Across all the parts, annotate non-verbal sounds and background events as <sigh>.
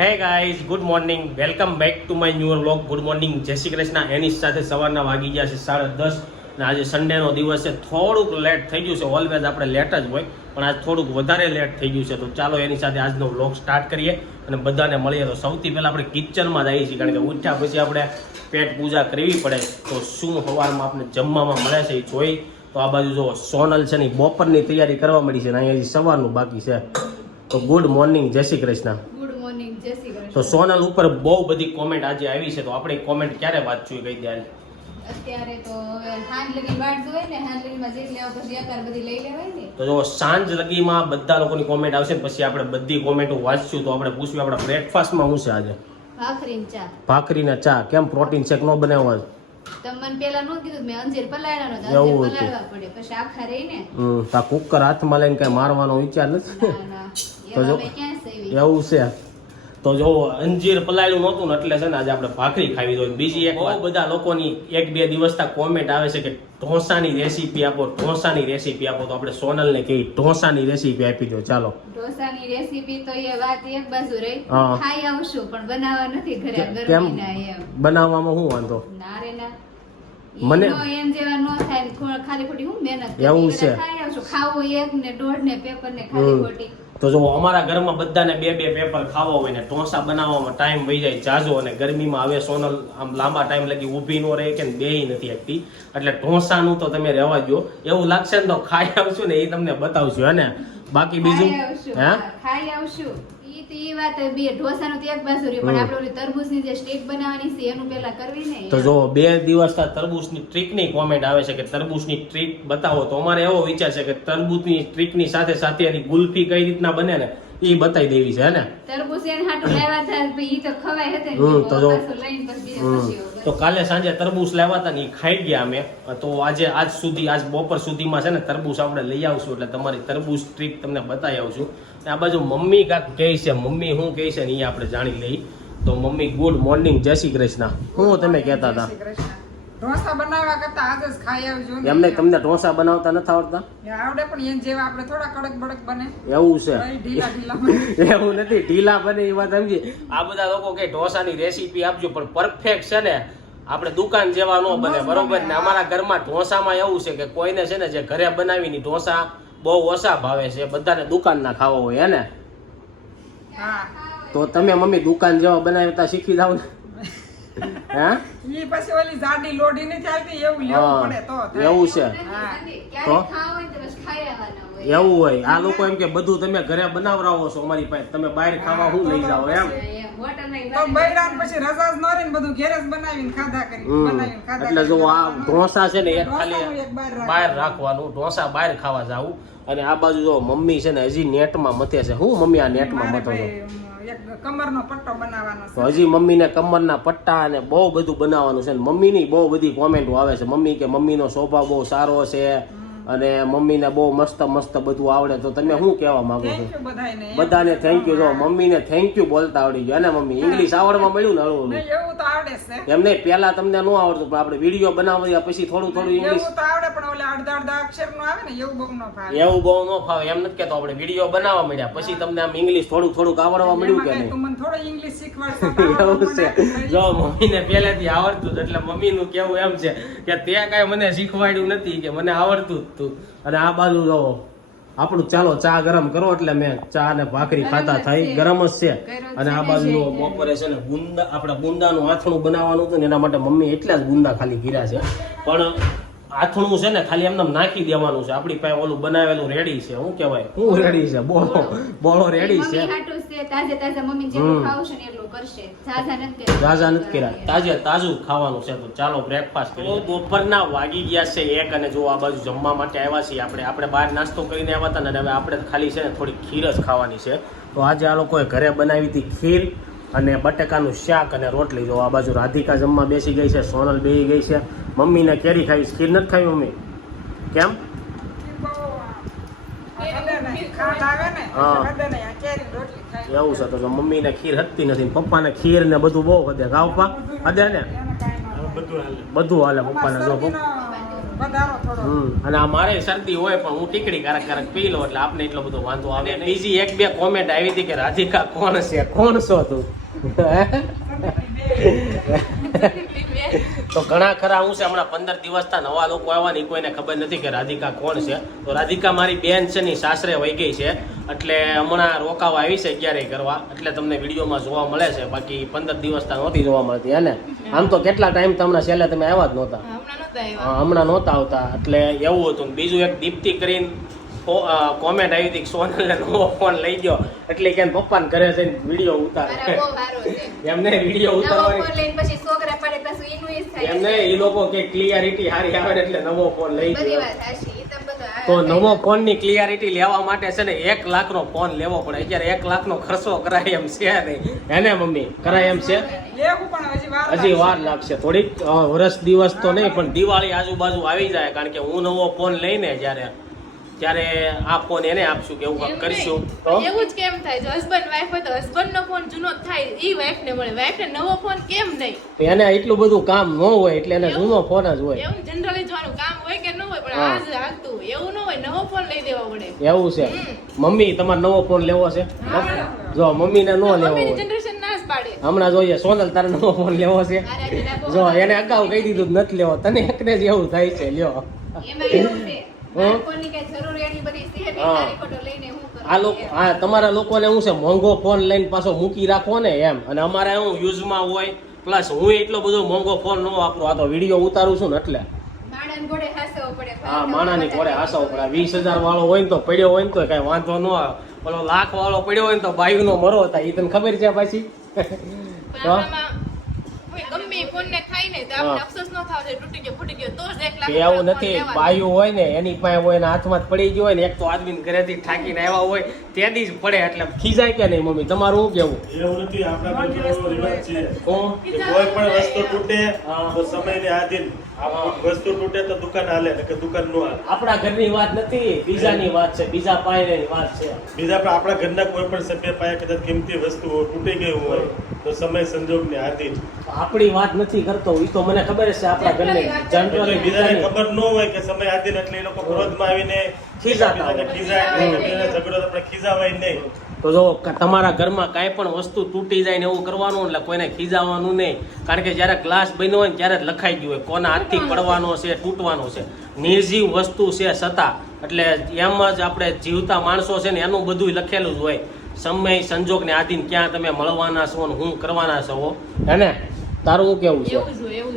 Hey guys good morning welcome back to my new vlog good morning Jai Shri Krishna. એની સાથે સવારના વાગી ગયા છે સાડા દસ ને આજે સન્ડેનો દિવસ છે. થોડુંક લેટ થઈ ગયું છે. ઓલવેઝ આપણે લેટ જ હોય, પણ આજ થોડુંક વધારે લેટ થઈ ગયું છે. તો ચાલો એની સાથે આજનો વ્લોગ સ્ટાર્ટ કરીએ અને બધાને મળીએ. તો સૌથી પહેલાં આપણે કિચનમાં જઈએ છીએ, કારણ કે ઉઠ્યા પછી આપણે પેટ પૂજા કરવી પડે. તો શું સવારમાં આપણે જમવામાં મળે છે એ જોઈ. તો આ બાજુ જો સોનલ છે ને બપોરની તૈયારી કરવા મળી છે અને અહીંયા સવારનું બાકી છે. તો ગુડ મોર્નિંગ જય શ્રી કૃષ્ણ. તો સોનલ ઉપર બહુ બધી કોમેન્ટ આજે આવી છે તો આપણે કોમેન્ટ ક્યારે વાંચવી કહી દે અત્યારે તો લગી વાટ જોવે ને જે લેવા પછી બધી લઈ લેવાય ને. તો જો સાંજ લગીમાં બધા લોકોની કોમેન્ટ આવશે પછી આપણે બધી કોમેન્ટો વાંચશું તો આપણે પૂછ્યું આપણા બ્રેકફાસ્ટમાં શું છે આજે? ભાખરી ચા. ભાખરી ને ચા કેમ પ્રોટીન શેક નો બનાવવા? છે? તમે પેલા નો કીધું મેં અંજીર પલાળ્યાનો તો અંજીર હતું. પલાળવા પડે પછી આખા રહીને હમ તા કુકર હાથમાં લઈને કઈ મારવાનો વિચાર નથી? ના ના એવું છે. તો જો અંજીર પલાળ્યું નહોતું ને એટલે છે ને આજે આપણે ભાખરી ખાવી જોઈએ. બીજી એક બહુ બધા લોકોની એક બે દિવસના કોમેન્ટ આવે છે કે ઢોસાની રેસીપી આપો ઢોસાની રેસીપી આપો. તો આપણે સોનલને કહી ઢોસાની રેસીપી આપી દો. ચાલો. ઢોસાની રેસીપી તો એ વાત એક બાજુ રહી. ખાઈ આવશું પણ બનાવવા નથી ઘરે ગરમીના એમ. બનાવવામાં શું વાંધો? ના રે ના. મને- એમ જેવા નો થાય ખાલી ખોટી હું મહેનત એવું છે. ખાઈ આવશું. ખાવું એક ને દોઢ ને પેપર ને ખાલી ખોટી. તો જો અમારા ઘરમાં બધાને બે બે પેપર ખાવા હોય ને ઢોસા બનાવવામાં ટાઈમ વહી જાય જાજો અને ગરમીમાં હવે સોનલ આમ લાંબા ટાઈમ લગી ઊભી ન રહે કે બેહી નથી આપતી એટલે ઢોસાનું તો તમે રહેવા દો એવું લાગશે ને તો ખાઈ આવશું ને એ તમને બતાવશું હે ને? બાકી બીજું? હા, ખાઈ આવશું. ઈ વાત બે ઢોસાનું તો એક બાજુ રહ્યું પણ આપણે ઓલી તરબૂચની જે સ્ટીક બનાવવાની છે એનું પેલા કરવી ને તો જો બે દિવસ તરબૂચની ટ્રીકની કોમેન્ટ આવે છે કે તરબૂચની ટ્રીક બતાવો તો અમારે એવો વિચાર છે કે તરબૂચની ટ્રીકની સાથે સાથે એની ગુલ્ફી કઈ રીતના બને ને? એ બતાવી દેવી છે ને? ઈ તો કાલે સાંજે તરબૂચ લાવ્યા હતા ને એ ખાઈ ગયા અમે. તો આજે આજ સુધી આજ બપોર સુધીમાં છે ને તરબૂચ આપણે લઈ આવશું એટલે તમારી તરબૂચ ટ્રીક તમને બતાવી આવશું આ બાજુ મમ્મી કાંક કહે છે મમ્મી શું કહે છે ને એ આપણે જાણી લઈ તો મમ્મી ગુડ મોર્નિંગ જય શ્રી કૃષ્ણ. શું તમે કહેતા હતા? જય શ્રી કૃષ્ણ. ઢોસા બનાવવા કરતા આજે જ ખાઈ આવજો. એમને તમને ઢોસા બનાવતા નથી આવડતા? આવડે પણ એમ જેવા આપણે થોડા કડક બડક બને. એવું છે. ઢીલા ઢીલા <laughs> એવું નથી ઢીલા બને એ વાત સમજી. આ બધા લોકો કે ઢોસાની રેસીપી આપજો પણ પરફેક્ટ છે ને આપણે દુકાન જેવા નો બને બરોબર? ને અમારા ઘરમાં ઢોસામાં એવું છે કે કોઈને છે ને જે ઘરે બનાવીની ઢોસા બહુ ઓછા ભાવે છે બધાને દુકાનના ખાવા હોય હે ને? તો તમે મમ્મી દુકાન જેવા બનાવતા શીખી જાવ ને. હે? ઈ પછી ઓલી જાડી લોઢી નથી આવતી એવું લેવું પડે તો એવું છે. હા. તો? એવું હોય. આ લોકો એમ કે બધું તમે ઘરે બનાવરાવો છો અમારી પાસે. તમે બહાર ખાવા શું લઈ જાઓ એમ. એટલે જો આ ઢોસા છે ને એ ખાલી બહાર રાખવાનું. ઢોસા બહાર ખાવા જાવ અને આ બાજુ જો મમ્મી છે ને હજી નેટમાં મથે છે. હું મમ્મી આ નેટમાં મથો છો. કમરનો પટ્ટો બનાવવાનો છે. હજી મમ્મીને કમરના પટ્ટા અને બહુ બધું બનાવવાનું છે. ને મમ્મીની બહુ બધી કોમેન્ટો આવે છે. મમ્મી કે મમ્મીનો સ્વભાવ બહુ સારો છે. અને મમ્મીને બહુ મસ્ત મસ્ત બધું આવડે તો તમે શું કહેવા માંગો છો. બધાને થેન્ક યુ જો મમ્મીને થેન્ક યુ બોલતા આવડી ગયું. ને મમ્મી? ઇંગ્લિશ આવડવા મળ્યું ને હળવું? નહીં, પહેલા તમને ન આવડતું પણ આપણે વીડિયો બનાવ્યા પછી થોડું થોડું ઇંગ્લિશ એવું બહુ ન ફાવે. એમ નથી કેતો આપણે વીડિયો બનાવવા મળ્યા. પછી તમને આમ ઇંગ્લિશ થોડું થોડુંક આવડવા મળ્યું કે નહીં? <laughs> એવું છે. જો મમ્મીને પહેલેથી આવડતું એટલે મમ્મીનું કેવું એમ છે કે તે કાંઈ મને શીખવાડ્યું નથી કે મને આવડતું તું અને આ બાજુ જો આપણું ચાલો ચા ગરમ કરો એટલે મેં ચા ને ભાખરી ખાતા થઈ ગરમ જ છે. અને આ બાજુ ને બપોરે છે ને ગુંદા આપણા ગુંદાનું આથણું બનાવવાનું હતું ને એના માટે મમ્મી એટલા જ ગુંદા ખાલી ગીરા છે. પણ આથણું છે ને ખાલી એમને એમ નાખી દેવાનું છે. આપણી પાસે ઓલું બનાવેલું રેડી છે. શું કહેવાય? શું રેડી છે? બોલો બોલો રેડી છે. મમ્મી હાટું છે તાજે નથી કર્યા. રાજા નથી કર્યા. તાજે તાજું જ ખાવાનું છે. તો ચાલો બ્રેકફાસ્ટ કરીએ. બપોરના વાગી ગયા છે એક અને જો આ બાજુ જમવા માટે આવ્યા છીએ આપણે. આપણે બહાર નાસ્તો કરીને આવ્યા હતા ને હવે આપણે ખાલી છે ને થોડી ખીર જ ખાવાની છે. તો આજે આ લોકોએ ઘરે બનાવી હતી ખીર. અને બટેકાનું શાક અને રોટલી. જો આ બાજુ રાધિકા જમવા બેસી ગઈ છે સોનલ બેસી ગઈ છે. મમ્મીને કેરી ખાવી ખીર નથી ખાવી મમ્મી? કેમ? હા. એવું છે તો મમ્મીને ખીર હતી નથી ને પપ્પાને ખીર ને બધું બહુ વધે. ગાવપા? હદે ને? બધું હાલે પપ્પાને. જો પપ્પા અને આ મારે શરદી હોય પણ હું ટીકડી કારક કારક પી લઉં એટલે આપને એટલો બધો વાંધો આવે. બીજી એક બે કોમેન્ટ આવી હતી કે રાધિકા કોણ છે? કોણ છો તું? <laughs> <laughs> તો ઘણા ખરા હું છે હમણાં પંદર દિવસથી નવા લોકો આવવાની કોઈને ખબર નથી કે રાધિકા કોણ છે. તો રાધિકા મારી બેન છે ની સાસરે વહી ગઈ છે. એટલે હમણાં રોકાવા આવી છે અગિયારે કરવા. એટલે તમને વિડીયોમાં જોવા મળે છે. બાકી પંદર દિવસતા નહોતી જોવા મળતી હે ને? આમ તો કેટલા ટાઈમ તમને છેલ્લે તમે આવ્યા જ નહોતા. હમણાં નહોતા આવતા. એટલે એવું હતું. બીજું એક દીપ્તિ કરીને કોમેન્ટ આવી હતી સોનલ નવો ફોન લઈ ગયો એટલે કે એના પપ્પાને ઘરે જઈને વીડિયો ઉતારે. એમને વીડિયો ઉતારવાની. ફોન લઈને પછી છોકરા પાડે પાછું એનું થાય. એમને એ લોકો કે ક્લિયરિટી સારી આવે એટલે નવો ફોન લઈ ગયો તો બધું આ- તો નવો ફોનની ક્લિયરિટી લેવા માટે છે ને એક લાખ નો ફોન લેવો પડે. અત્યારે એક લાખ નો ખર્ચો કરાય એમ છે નહીં. હેને મમ્મી? કરાય એમ છે? હજી વાર હજી લાગશે. થોડીક વર્ષ દિવસ તો નહીં પણ દિવાળી આજુબાજુ આવી જાય. કારણ કે હું નવો ફોન લઈને જ્યારે ત્યારે આ ફોન એને આપશું કે એવું કરીશું. તો એવું જ કેમ થાય? જો હસબન્ડ વાઈફ હોય તો હસબન્ડ નો ફોન જૂનો થાય ઈ વાઈફ ને મળે. વાઈફ ને નવો ફોન કેમ નહીં? એને એટલું બધું કામ ન હોય એટલે એને જૂનો ફોન જ હોય. એવું જનરલી જોવાનું કામ હોય કે ન હોય પણ આ જ હાલતું એવું ન હોય નવો ફોન લઈ દેવો પડે. એવું છે. મમ્મી તમારે નવો ફોન લેવો છે? જો મમ્મીને ન લેવો હોય. ના જ પાડે. હમણાં જોઈએ સોનલ તારે નવો ફોન લેવો છે? જો એને અગાઉ કહી દીધું જ નથી લેવો. તને એકને જ એવું થાય છે લ્યો. હા. હું. આ લોકો આ તમારા લોકોને હું છે મોંઘો ફોન લઈને પાછો મૂકી રાખવો ને એમ. અને અમારે હું યુઝમાં હોય પ્લસ હું એટલો બધો મોંઘો ફોન ન વાપરું. આ તો વીડિયો ઉતારું છું ને એટલે. હા માણાની ઘોડે હાસવો પડે. વીસ હજાર વાળો હોય ને તો પડ્યો હોય ને તો કઈ વાંધો ન આવે. પેલો લાખ વાળો પડ્યો હોય ને તો બાયુ નો મરો થાય. એ તને ખબર છે પાછી? તો? ગમે ફોન ને થાય ને તો આપણે હા. અફસોસ ન થાવ છે તૂટી ગયો ફૂટી ગયો તો જ એક લાખ કે એવું નથી બાયું હોય ને એની પાસે હોય ને હાથમાં જ પડી ગયો હોય ને એક તો આદમી ઘરેથી ઠાકીને આવ્યા હોય તેથી જ પડે એટલે ખીજાય કે નહીં મમ્મી? તમારું શું કેવું એવું નથી આપણા કોઈ પણ વસ્તુ તૂટે હા. તો સમયને આધીન. આ વસ્તુ તૂટે તો દુકાન હાલે કે દુકાન નો હાલે. આપણા ઘરની વાત નથી બીજાની વાત છે બીજા પાયરેની વાત છે. બીજા પણ આપણા ઘરના કોઈ પણ સભ્ય પાસે કદાચ કિંમતી વસ્તુઓ તૂટી ગઈ હોય તો સમય સંજોગને આધીન. આપણી વાત નથી કરતો એ તો મને ખબર છે આપણા ઘરની જનરલી બીજાને ખબર ન હોય કે સમય આધીન એટલે એ લોકો ક્રોધમાં આવીને ખીજાતા ઝઘડો આપણે ખીજાવાય નહીં. તો જો તમારા ઘરમાં કાંઈ પણ વસ્તુ તૂટી જાય ને એવું કરવાનું એટલે કોઈને ખીજાવાનું નહીં. કારણ કે જ્યારે ગ્લાસ બન્યો હોય ને ત્યારે લખાઈ ગયું હોય કોના હાથથી પડવાનો છે તૂટવાનો છે. નિર્જીવ વસ્તુ છે છતાં એટલે એમ જ આપણે જીવતા માણસો છે ને એનું બધું લખેલું જ હોય. સમય સંજોગને આધીન ક્યાં તમે મળવાના છો ને હું કરવાના છો હે ને? તારું કેવું છે.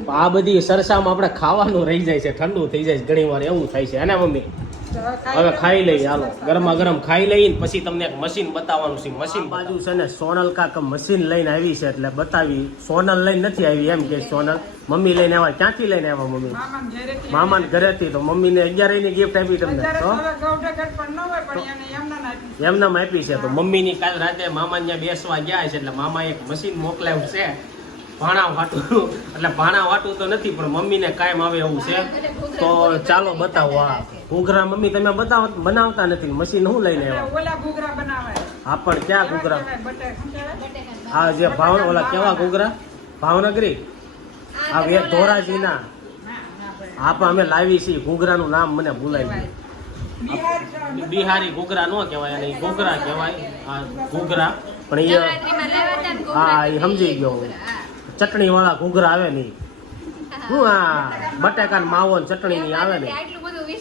આ બધી સરસામાં આપણે ખાવાનું રહી જાય છે ઠંડુ થઈ જાય છે ઘણી વાર એવું થાય છે. હે મમ્મી? હવે ખાઈ લઈએ હાલો. ગરમા ગરમ ખાઈ લઈએ પછી તમને એક મશીન બતાવવાનું છે. મશીન બાજુ છે ને સોનલ કાક મશીન લઈને આવી છે એટલે બતાવી. સોનલ લઈને નથી આવી એમ કે સોનલ. મમ્મી લઈને આવ્યા ક્યાંથી લઈને આવ્યા મમ્મી? મામાને ઘરેથી ઘરે હતી તો મમ્મીને અગિયારની ગિફ્ટ આપી તમને તો? તો હવે ગૌઢેગઢ પણ ન હોય પણ એને એમના નાખી એમનામ આપી છે તો મમ્મીની કાલ રાતે મામા ત્યાં બેસવા ગયા છે એટલે મામા એક મશીન મોકલાવ્યું છે. ભાણા વાટું એટલે ભાણા વાટું તો નથી પણ મમ્મીને કાયમ આવે એવું છે. તો ચાલો બતાવો આ. ઘૂઘરા મમ્મી તમે બતાવ બનાવતા નથી મશીન હું લઈને આવ્યા? આ પણ ક્યાં ઘૂઘરા? આ જે ભાવ ઓલા કેવા ઘૂઘરા? ભાવનગરી? આ વે ધોરાજીના. આ પણ અમે લાવી છીએ ઘૂઘરાનું નામ મને ભૂલાઈ ગયું. બિહારી ઘૂઘરા ન કહેવાય અને ઘૂઘરા કહેવાય આ ઘૂઘરા. પણ એ હા, એ સમજી ગયો. ચટણી વાળા ઘૂઘરા આવે નહીં. <laughs> શું આ બટાકા માવો ચટણી ની આવે ને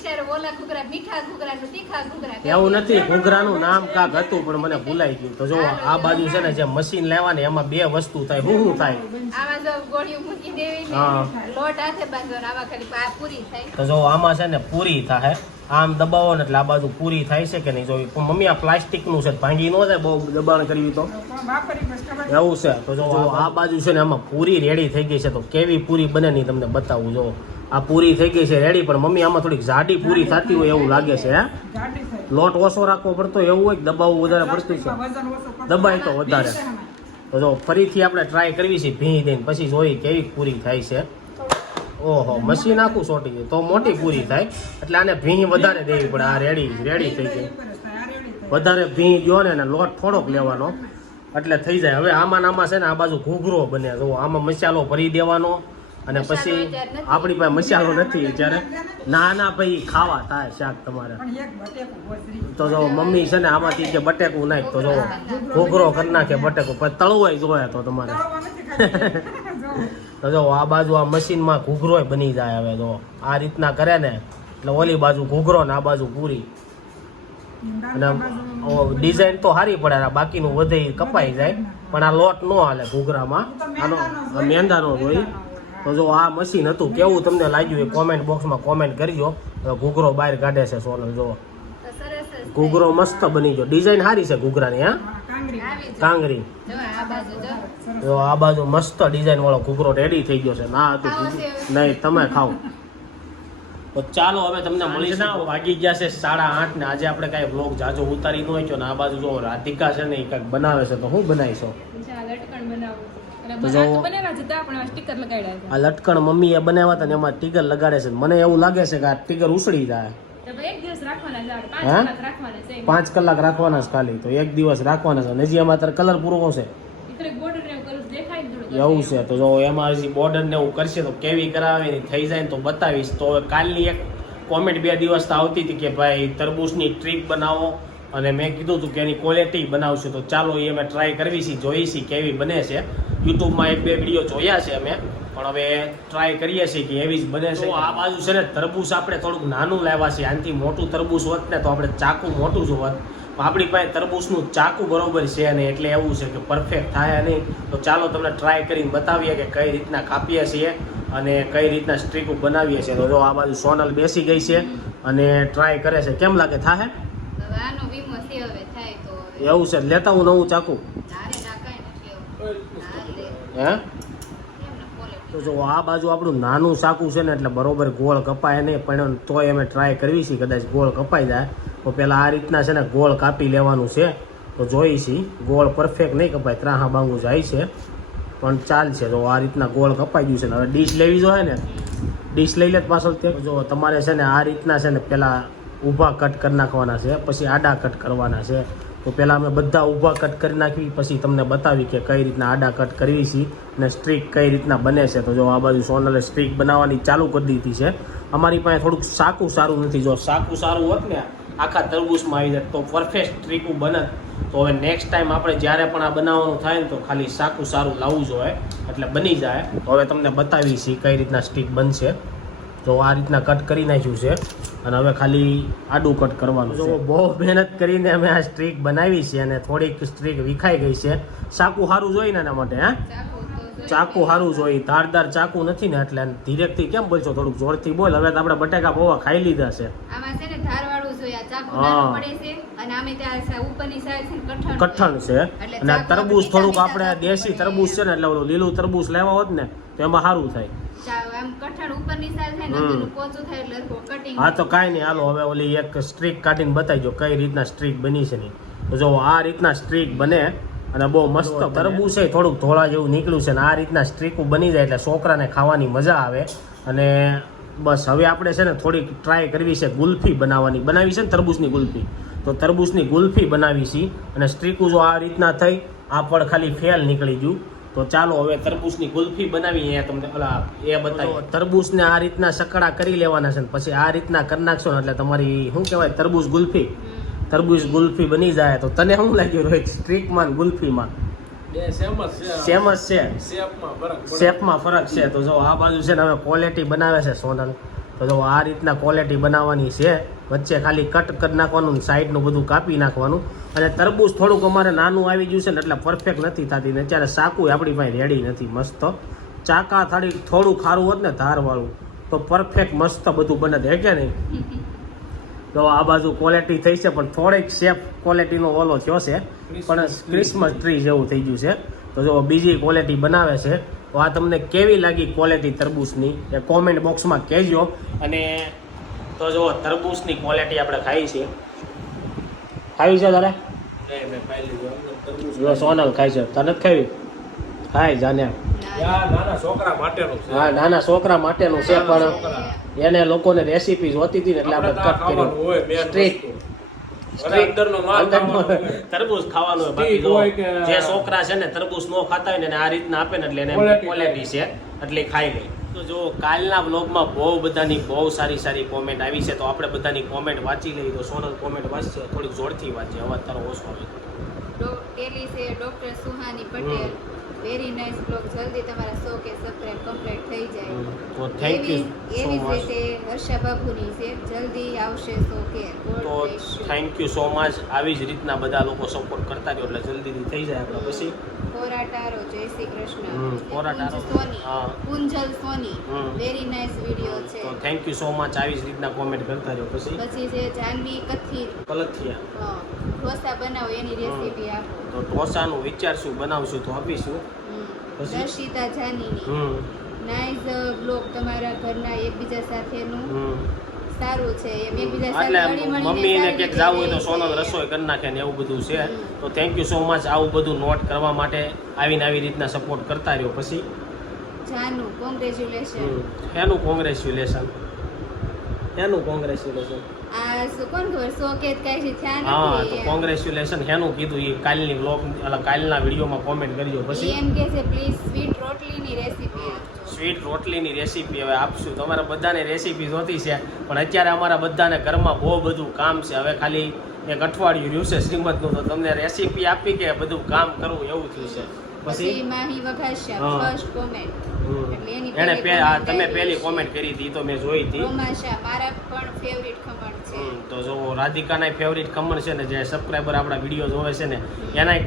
આટલું ઓલા ઘૂઘરા મીઠા ઘૂઘરા નું તીખા ઘૂઘરા એવું નથી. ઘૂઘરાનું નામ કાક હતું પણ મને ભૂલાઈ ગયું. તો જો આ બાજુ છે ને જે મશીન લેવા ને એમાં બે વસ્તુ થાય શું થાય? આમાં જો ગોળીઓ મૂકી દેવી ને હા. લોટ હાથે બાંધવાનો આમાં ખાલી આ પૂરી થાય. તો જો આમાં છે ને પૂરી થાય. આમ દબાવો ને એટલે આ બાજુ પૂરી થાય છે કે નહીં? જો ઈ મમ્મી આ પ્લાસ્ટિકનું છે ભાંગી ન જાય બહુ દબાણ કરવી તો? એવું છે. તો જો આ બાજુ છે ને આમાં પૂરી રેડી થઈ ગઈ છે. તો કેવી પૂરી બને નહીં તમને બતાવું જો. આ પૂરી થઈ ગઈ છે રેડી પણ મમ્મી આમાં થોડીક જાડી પૂરી થતી હોય એવું લાગે છે હે? લોટ ઓછો રાખવો પડતો એવું હોય દબાવવું વધારે પડતું છે. દબાય તો વધારે. તો જો ફરીથી આપણે ટ્રાય કરવી છે ભીં દઈને. પછી જોઈ કેવી પૂરી થાય છે. ઓહો મશીન આખું સોટી ગયું તો મોટી પૂરી થાય. એટલે આને ભીં વધારે દેવી પડે. આ રેડી રેડી થઈ ગઈ. વધારે ભીં ગયો ને લોટ થોડોક લેવાનો. એટલે થઈ જાય. હવે આમાં આમાં છે ને આ બાજુ ઘૂઘરો બને. જો આમાં મસાલો ભરી દેવાનો. અને પછી આપણી પાસે મસાલો નથી. અત્યારે ના ના પછી ખાવા થાય શાક તમારે. પણ એક બટેકું ગોચરી. તો જો મમ્મી છે ને આમાંથી કે બટેકું નાખ તો જો ઘોઘરો કરી નાખે બટેકું. પછી તળવાય જોયા તો તમારે. તો જો આ બાજુ આ મશીનમાં ઘૂઘરો બની જાય હવે જો. આ રીતના કરે ને એટલે ઓલી બાજુ ઘૂઘરો ને આ બાજુ પૂરી. અને ડિઝાઇન તો સારી પડે આ બાકીનું વધે કપાઈ જાય. પણ આ લોટ ન હાલે ઘૂઘરામાં. આનો મેંદાનો હોય. તો જો આ મશીન હતું કેવું તમને લાગ્યું એ કોમેન્ટ બોક્સમાં કોમેન્ટ કરજો. ઘૂઘરો બહાર કાઢે છે સોનલ જો. ઘૂઘરો મસ્ત બની ગયો. ડિઝાઇન સારી છે ઘૂઘરાની હા? કાંગરી. જો આ બાજુ જો જો આ બાજુ મસ્ત ડિઝાઇન વાળો ઘૂઘરો રેડી થઈ ગયો છે. ના હતું નહીં તમે ખાઓ. તો ચાલો હવે તમને મળી ના વાગી ગયા છે સાડા આઠ ને આજે આપણે કાંઈ બ્લોગ જાજો ઉતારી ન હોય ને આ બાજુ જો રાધિકા છે ને એ કાંઈક બનાવે છે તો હું બનાવીશો લટકણ બનાવું. તો જો- આ લટકણ મમ્મી એ બનાવ્યા હતા ને એમાં ટીગર લગાડે છે. મને એવું લાગે છે કે આ ટીગર ઉસળી જાય. છે? પાંચ કલાક રાખવાના છે છે ખાલી તો એક દિવસ રાખવાના છે. હજી એમાં અત્યારે કલર પૂરો ને એવું છે તો જો એમાં હજી બોર્ડર ને એવું કરશે તો કેવી કરાવે ને થઈ જાય ને તો બતાવીશ. તો હવે કાલની એક કોમેન્ટ બે દિવસ તો આવતી હતી કે ભાઈ તરબૂચની ટ્રીપ બનાવો. અને મેં કીધું હતું કે એની ક્વોલિટી બનાવશું, તો ચાલો એ અમે ટ્રાય કરવી છે, જોઈ છીએ કેવી બને છે. યુટ્યુબમાં એક બે વીડિયો જોયા છે અમે, પણ હવે ટ્રાય કરીએ છીએ કે એવી જ બને છે. આ બાજુ છે ને, તરબૂચ આપણે થોડુંક નાનું લાવ્યા છે આનાથી મોટું તરબૂચ હોત ને, તો આપણે ચાકુ મોટું જ હોત. આપણી પાસે તરબૂચનું ચાકુ બરોબર છે ને એટલે એવું છે કે પરફેક્ટ થાય નહીં. તો ચાલો તમને ટ્રાય કરીને બતાવીએ કે કઈ રીતના કાપીએ છીએ અને કઈ રીતના સ્ટ્રીક બનાવીએ છીએ. તો જો આ બાજુ સોનલ બેસી ગઈ છે અને ટ્રાય કરે છે. કેમ લાગે થાય આનો વીમો છે હવે થાય તો એવું છે લેતા હું નવું ચાકુ. હે? તો જો આ બાજુ આપણું નાનું ચાકુ છે ને એટલે બરોબર ગોળ કપાય નહીં પણ તોય અમે ટ્રાય કરવી છીએ કદાચ ગોળ કપાઈ જાય. તો પહેલાં આ રીતના છે ને ગોળ કાપી લેવાનું છે. તો જોઈ છીએ ગોળ પરફેક્ટ નહીં કપાય ત્રાહા બાંગુ જાય છે. પણ ચાલશે જો આ રીતના ગોળ કપાઈ ગયું છે ને હવે ડીશ લેવી જોઈએ ને. ડીશ લઈ લે પાછળ તે. જો તમારે છે ને આ રીતના છે ને પહેલાં ઊભા કટ કરી નાખવાના છે, પછી આડા કટ કરવાના છે. તો પહેલાં અમે બધા ઊભા કટ કરી નાખી, પછી તમને બતાવી કે કઈ રીતના આડા કટ કરવી છે અને સ્ટ્રીક કઈ રીતના બને છે. તો જો આ બાજુ સોનલે સ્ટ્રીક બનાવવાની ચાલુ કરી દીધી છે. અમારી પાસે થોડુંક સાકું સારું નથી. જો સાકું સારું હોત ને, આખા તરબૂચમાં આવી જાય તો પરફેક્ટ સ્ટ્રીકું બને તો હવે નેક્સ્ટ ટાઈમ આપણે જ્યારે પણ આ બનાવવાનું થાય ને, તો ખાલી સાકું સારું લાવવું જોઈએ એટલે બની જાય. તો હવે તમને બતાવી છીએ કઈ રીતના સ્ટીક બનશે. તો આ રીતના કટ કરી નાખ્યું છે. અને હવે ખાલી આડું કટ કરવાનું છે. બહુ મહેનત કરીને અમે આ સ્ટ્રીક બનાવી છે અને થોડીક સ્ટ્રીક વિખાઈ ગઈ છે. ચાકુ સારું જોઈ ને એના માટે હા? ચાકુ તો જોઈએ. ચાકુ સારું જોઈ ધારદાર ચાકુ નથી ને એટલે ધીરેકથી કેમ બોલશો? થોડુંક જોરથી બોલ. હવે તો આપણે બટાકા પૌવા ખાઈ લીધા છે. આમાં છે ને ધારવાળું જોઈએ. આ ચાકુ હા. નાનું છે અને આમે ત્યાં સા- ઉપરની સાઈડ છે ને કઠણ કઠણ છે. અને તરબૂચ થોડુંક આપણે દેશી તરબૂચ છે ને એટલે ઓલું લીલું તરબૂચ લેવા હોત ને તો એમાં સારું થાય. ને હા તો કાંઈ નહીં. હાલો હવે ઓલી એક સ્ટ્રીક કાઢીને બતાવીજો કઈ રીતના સ્ટ્રીક બની છે નહીં તો જો આ રીતના સ્ટ્રીક બને અને બહુ મસ્ત તરબૂચ છે થોડુંક ધોળા જેવું નીકળ્યું છે અને આ રીતના સ્ટ્રીકું બની જાય એટલે છોકરાને ખાવાની મજા આવે. અને બસ હવે આપણે છે ને થોડીક ટ્રાય કરવી છે ગુલ્ફી બનાવવાની. બનાવી છે ને તરબૂચની ગુલ્ફી? તો તરબૂચની ગુલ્ફી બનાવી છે અને સ્ટ્રીકું જો આ રીતના થઈ આ પણ ખાલી ફેલ નીકળી ગયું. તો ચાલો હવે તરબૂચની ગુલ્ફી બનાવી એ તમને ઓલા એ બતાવી તરબૂચને આ રીતના સકડા કરી લેવાના છે ને પછી આ રીતના કરી નાખશો ને એટલે તમારી શું કહેવાય તરબૂચ ગુલ્ફી. તરબૂચ ગુલ્ફી બની જાય તો તને શું લાગ્યું રોહિત? સ્ટ્રીકમાં ગુલ્ફીમાં? સેમ જ છે. શેપમાં ફરક છે. તો જો આ બાજુ છે ને હવે ક્વોલિટી બનાવે છે સોનલ તો જો આ રીતના ક્વોલિટી બનાવવાની છે વચ્ચે ખાલી કટ કરી નાખવાનું ને સાઈડનું બધું કાપી નાખવાનું. અને તરબૂચ થોડુંક અમારે નાનું આવી ગયું છે ને એટલે પરફેક્ટ નથી થતી ને અત્યારે સાકું આપણી પાસે રેડી નથી મસ્ત. ચાકા થાળી થોડું ખારું હોત ને ધારવાળું તો પરફેક્ટ મસ્ત બધું બને છે કે નહીં? <laughs> તો આ બાજુ ક્વોલિટી થઈ છે પણ થોડીક શેપ ક્વોલિટીનો ઓલો થયો છે. પણ ક્રિસમસ ટ્રી જેવું થઈ ગયું છે. તો જો બીજી ક્વોલિટી બનાવે છે તો આ તમને કેવી લાગી ક્વોલિટી તરબૂચની? એ કોમેન્ટ બોક્સમાં કહેજો. અને તો જો તરબૂચની ક્વોલિટી આપણે ખાઈ છીએ ખાવી છે તારે? જો સોનલ ખાઈ છે. તને નથી ખાવી? ખાય જાને. છે. હા નાના છોકરા માટેનું છે પણ એને લોકોને રેસીપી જોતી હતી ને એટલે આપણે કટ કરી હોય, તરબૂચ ખાવાનું હોય બાકી સ્ટીક જો હોય કે- જે છોકરા છે ને તરબૂચ નો ખાતા હોય ને આ રીતના આપે ને એટલે એને ક્વોલિટી છે એટલે ખાઈ લે. તો જો કાલના બ્લોગમાં બહુ બધાની બહુ સારી સારી કોમેન્ટ આવી છે તો આપણે બધાની કોમેન્ટ વાંચી લઈએ. તો સોનલ કોમેન્ટ વાંચશે થોડીક જોરથી વાંચે. અવાજ તારો ઓછો આવે ડો- ટેલી છે doctor Suhani Patel. Very nice blog જલ્દી તમારા સો કે સબસ્ક્રાઇબ કમ્પ્લીટ થઈ જાય. તો થેન્ક યુ એવી જ રીતે હર્ષા બાપુની છે. જલ્દી આવશે સો કે. તો થેન્ક યુ સો મચ આવી જ રીતના બધા લોકો સપોર્ટ કરતા રહ્યો એટલે જલ્દીથી થઈ જાય આપણે પછી. કોરાટારો જય Shri Krishna. કોરાટારો. Soni Kunjal Soni very nice video છે. તો થેન્ક યુ સો મચ આવી જ રીતના કોમેન્ટ કરતા રહ્યો પછી. પછી છે જાનવી કથિર. કલથિયા. ઢોસા બનાવો એની રેસીપી આપો. તો ઢોસાનું વિચારશું બનાવશું તો આપીશું? દર્શિતા જાનીની. નાઇસ બ્લોગ તમારા ઘરના એકબીજા સાથેનું. સારું છે એમ એકબીજા સાથે મમ્મીને સારી ક્યાંક જવું હોય તો સોનલ રસોઈ કરી નાખે ને એવું બધું છે. તો થેન્ક યુ સો મચ આવું બધું નોટ કરવા માટે આવીને આવી રીતના સપોર્ટ કરતા રહ્યો. પછી? જાનું કોંગ્રેચ્યુલેશન એનું કોંગ્રેચ્યુલેશન એનું કોંગ્રેચ્યુલેશન આ કોણ ખબર? સો કે કાંઈ થયા હા તો કોંગ્રેચ્યુલેશન હેનું કીધું એ કાલની વ્લોગ એટલે કાલના વિડીયોમાં કોમેન્ટ કરજો પછી? એમ કે છે પ્લીઝ સ્વીટ રોટલીની રેસીપી સ્વીટ રોટલીની રેસીપી હવે આપશું. તમારા બધાને રેસીપી જોતી છે પણ અત્યારે અમારા બધાને ઘરમાં બહુ બધું કામ છે. હવે ખાલી એક અઠવાડિયું રહ્યું છે શ્રીમદનું તો તમને રેસીપી આપી કે બધું કામ કરવું એવું થયું છે. પછી? માહી વઘાસિયા ફર્સ્ટ કોમેન્ટ એની તમે પહેલી કોમેન્ટ કરી હતી તો મેં જોઈ હતી. મારા પણ ફેવરિટ ખમણ છે. તો જો રાધિકાના ફેવરિટ ખમણ છે ને જે સબસ્ક્રાઈબર આપણા વીડિયો જોવે છે ને એના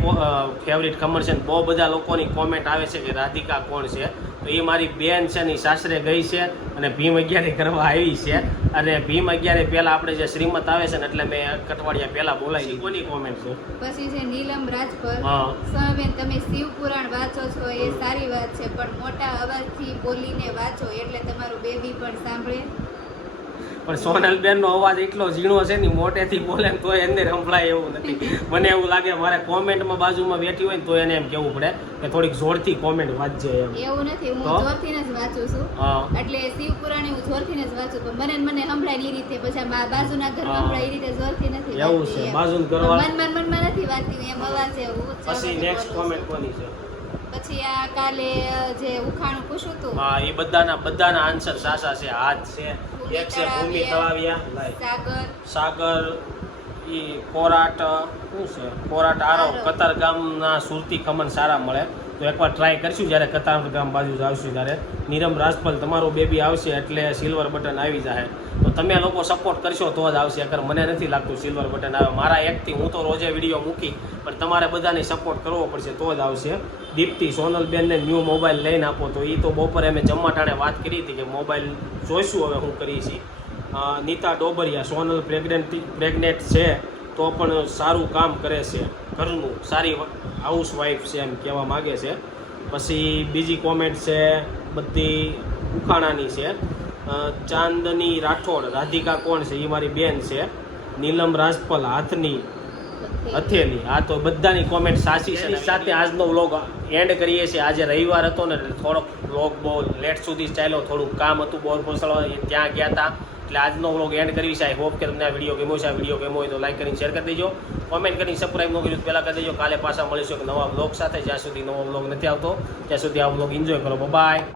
ફેવરિટ ખમણ છે ને બહુ બધા લોકોની કોમેન્ટ આવે છે કે રાધિકા કોણ છે? તો એ મારી બેન છે ને સાસરે ગઈ છે અને ભીમ અગિયારે કરવા આવી છે. અને ભીમ અગિયારે પેલા આપણે જે શ્રીમત આવે છે ને એટલે મેં કટવાડિયા પહેલા બોલાવી કોની કોમેન્ટ છે? પછી છે નીલમ રાજપર હા. સહબેન તમે શિવ પુરાણ વાંચો છો એ સારી વાત છે પણ મોટા અવાજથી બોલીને વાંચો એટલે તમારું બેબી પણ સાંભળે. પણ સોનલબેનનો અવાજ એટલો ઝીણો છે ને મોટેથી બોલે તો એને સંભળાય એવું નથી મને એવું લાગે મારે કોમેન્ટમાં બાજુમાં બેઠી હોય ને તો એને એમ કેવું પડે કે થોડીક જોરથી કોમેન્ટ વાંચજે એમ એવું નથી હું? જોરથી જ વાંચું છું એટલે શિવ પુરાણ હું જોરથી જ વાંચું પણ મને મને સંભળાય એ રીતે પછી આ બાજુના ઘર હા. સંભળાય એ રીતે જોરથી નથી એવું છે. બાજુના ઘરવાળા- મન મન મનમાં નથી વાંચતી એમ અવાજ ઊંચા પછી નેક્સ્ટ કોમેન્ટ કોની છે પછી આ કાલે જે ઉખાણું પૂછ્યું હતું. હા એ બધાના બધાના આન્સર સાચા છે હાથ છે એક છે ભૂમિ તળાવિયા સાગર. સાગર ઈ કોરાટ શું છે? કોરાટ આરવ આરવ. કતાર ગામના સુરતી ખમણ સારા મળે. તો એકવાર ટ્રાય કરશું, જ્યારે કતાર ગામ બાજુ આવશું ત્યારે નીરમ રાજપાલ તમારો બેબી આવશે એટલે સિલ્વર બટન આવી જાય તો તમે લોકો સપોર્ટ કરશો, તો જ આવશે. અગર મને નથી લાગતું સિલ્વર બટન આવે. મારા એકથી હું તો રોજે વીડિયો મૂકી, પણ તમારે બધાને સપોર્ટ કરવો પડશે, તો જ આવશે. દીપ્તિ સોનલબેનને ન્યૂ મોબાઈલ લઈને આપો. તો એ તો બપોરે અમે જમવા વાત કરી હતી કે મોબાઈલ જોઈશું હવે હું કરીએ છીએ નીતા ડોબરિયા, સોનલ પ્રેગ્નેન્ટ પ્રેગ્નેન્ટ છે. તો પણ સારું કામ કરે છે. ઘરનું સારી હાઉસ વાઈફ છે એમ કહેવા માગે છે. પછી બીજી કોમેન્ટ છે, બધી ઉખાણાની છે. ચાંદની રાઠોડ, રાધિકા કોણ છે? એ મારી બેન છે. નીલમ રાજપલ હાથની હથેલી હા તો બધાની કોમેન્ટ સાચી છે. સાથે આજનો વ્લોગ એન્ડ કરીએ છીએ. આજે રવિવાર હતો ને થોડોક વ્લોગ બહુ લેટ સુધી ચાલ્યો. થોડુંક કામ હતું, બોર પોસળવા ત્યાં ગયા હતા એટલે આજનો વ્લોગ એન્ડ કરીશ આઈ હોપ કે તમને આ વીડિયો ગમ્યો છે. આ વીડિયો ગમ્યો હોય તો લાઈક કરીને શેર કરી દેજો. કોમેન્ટ કરીને સબસ્ક્રાઈબ ન કર્યું પહેલાં કરી દેજો. કાલે પાછા મળીશું એક નવા વ્લોગ સાથે. જ્યાં સુધી નવો વ્લોગ નથી આવતો, ત્યાં સુધી આ વ્લોગ એન્જોય કરો. બાય